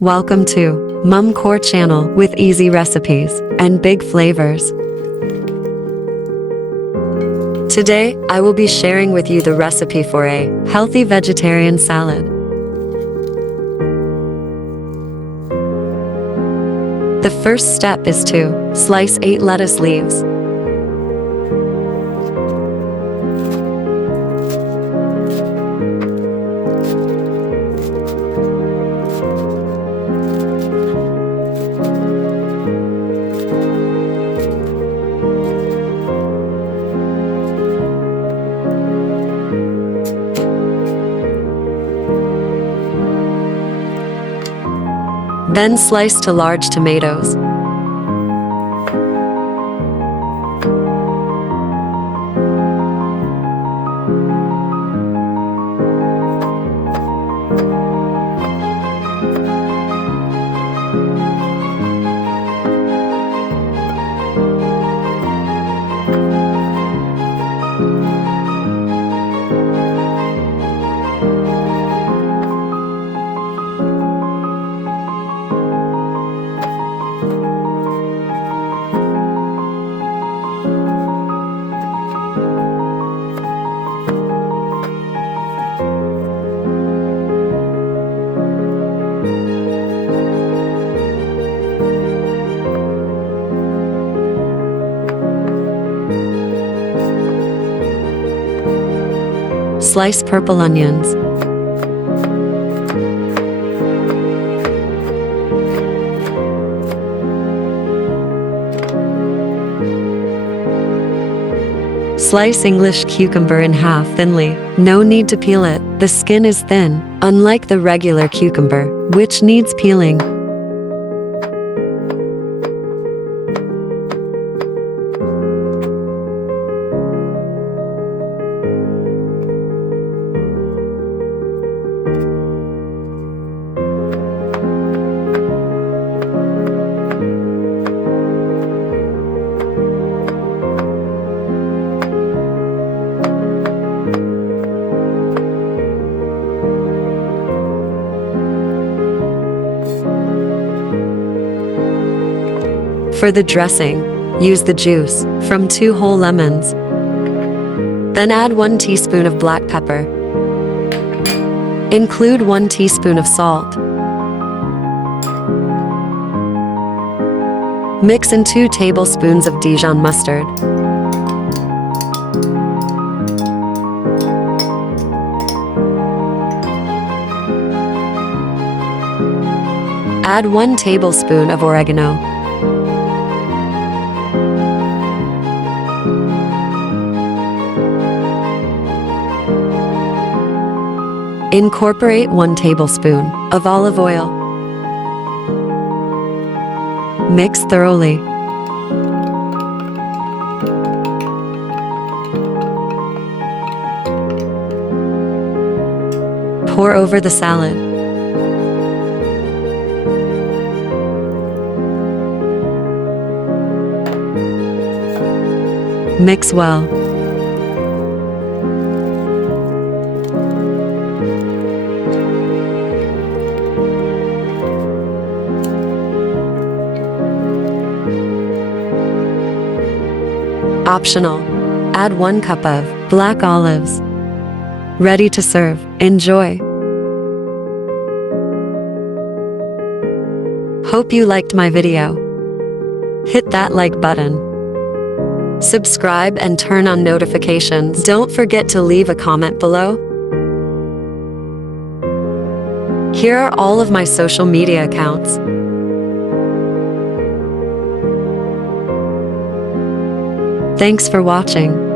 Welcome to Mum Core channel with easy recipes and big flavors. Today, I will be sharing with you the recipe for a healthy vegetarian salad. The first step is to slice 8 lettuce leaves. Then slice to large tomatoes. Slice purple onions. Slice English cucumber in half thinly. No need to peel it. The skin is thin, unlike the regular cucumber, which needs peeling. For the dressing, use the juice from 2 whole lemons. Then add 1 teaspoon of black pepper. Include 1 teaspoon of salt. Mix in 2 tablespoons of Dijon mustard. Add 1 tablespoon of oregano. Incorporate 1 tablespoon of olive oil. Mix thoroughly. Pour over the salad. Mix well. Optional. Add 1 cup of black olives. Ready to serve. Enjoy. Hope you liked my video. Hit that like button. Subscribe and turn on notifications. Don't forget to leave a comment below. Here are all of my social media accounts. Thanks for watching.